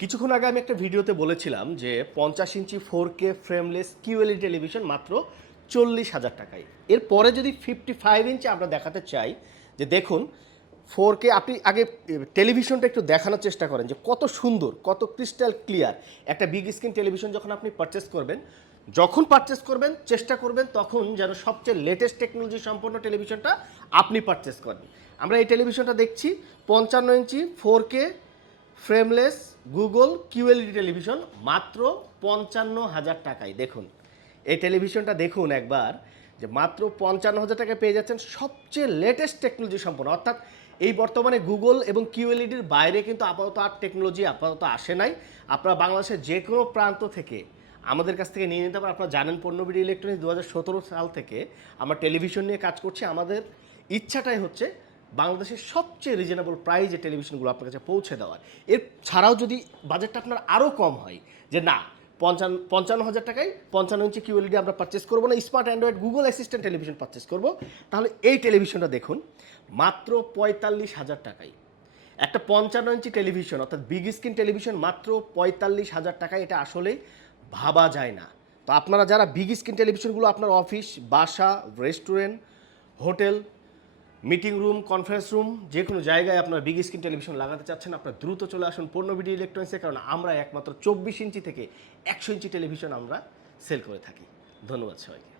কিছুক্ষণ আগে আমি একটা ভিডিওতে বলেছিলাম যে 50 ইঞ্চি 4K ফ্রেমলেস কিউএলইডি টেলিভিশন মাত্র 40,000 টাকায়। এরপরে যদি 55 ইঞ্চি আমরা দেখাতে চাই যে দেখুন 4K, আপনি আগে টেলিভিশনটা একটু দেখানোর চেষ্টা করেন যে কত সুন্দর, কত ক্রিস্টাল ক্লিয়ার একটা বিগ স্ক্রিন টেলিভিশন যখন আপনি পারচেস করবেন চেষ্টা করবেন তখন যেন সবচেয়ে লেটেস্ট টেকনোলজি সম্পন্ন টেলিভিশনটা আপনি পারচেস করেন। আমরা এই টেলিভিশনটা দেখছি 55 ইঞ্চি 4K frameless Google QLED television মাত্র 55,000 টাকায়। দেখুন এই টেলিভিশনটা দেখুন একবার, যে মাত্র 55,000 টাকায় পেয়ে যাচ্ছেন সবচেয়ে লেটেস্ট টেকনোলজি সম্পন্ন। অর্থাৎ এই বর্তমানে গুগল এবং কিউএলইডির বাইরে কিন্তু আপাতত আর টেকনোলজি আসে নাই। আপনারা বাংলাদেশের যে কোনো প্রান্ত থেকে আমাদের কাছ থেকে নিয়ে নিতে পারেন। আপনারা জানেন পণ্যবিডি ইলেকট্রনিক্স 2017 সাল থেকে আমরা টেলিভিশন নিয়ে কাজ করছি। আমাদের ইচ্ছাটাই হচ্ছে বাংলাদেশের সবচেয়ে রিজনেবল প্রাইজে টেলিভিশনগুলো আপনার কাছে পৌঁছে দেওয়ার। এর ছাড়াও যদি বাজেটটা আপনার আরও কম হয়, যে না 55,000 টাকায় 55 ইঞ্চি কিউএলইডি আমরা পারচেস করবো না, smart Android Google assistant television purchase করবো, তাহলে এই টেলিভিশনটা দেখুন মাত্র 45,000 টাকায়। একটা 55 ইঞ্চি টেলিভিশন অর্থাৎ বিগ স্ক্রিন টেলিভিশন মাত্র 45,000 টাকায়, এটা আসলেই ভাবা যায় না। তো আপনারা যারা বিগ স্ক্রিন টেলিভিশনগুলো আপনার অফিস, বাসা, restaurant, hotel, meeting room, conference room, যে কোনো জায়গায় আপনার বিগ স্ক্রিন টেলিভিশন লাগাতে চাচ্ছেন, আপনার দ্রুত চলে আসুন পণ্যবিডি ইলেকট্রনিক্সে, কারণ আমরা একমাত্র 24 ইঞ্চি থেকে 100 ইঞ্চি টেলিভিশন আমরা সেল করে থাকি। ধন্যবাদ সবাইকে।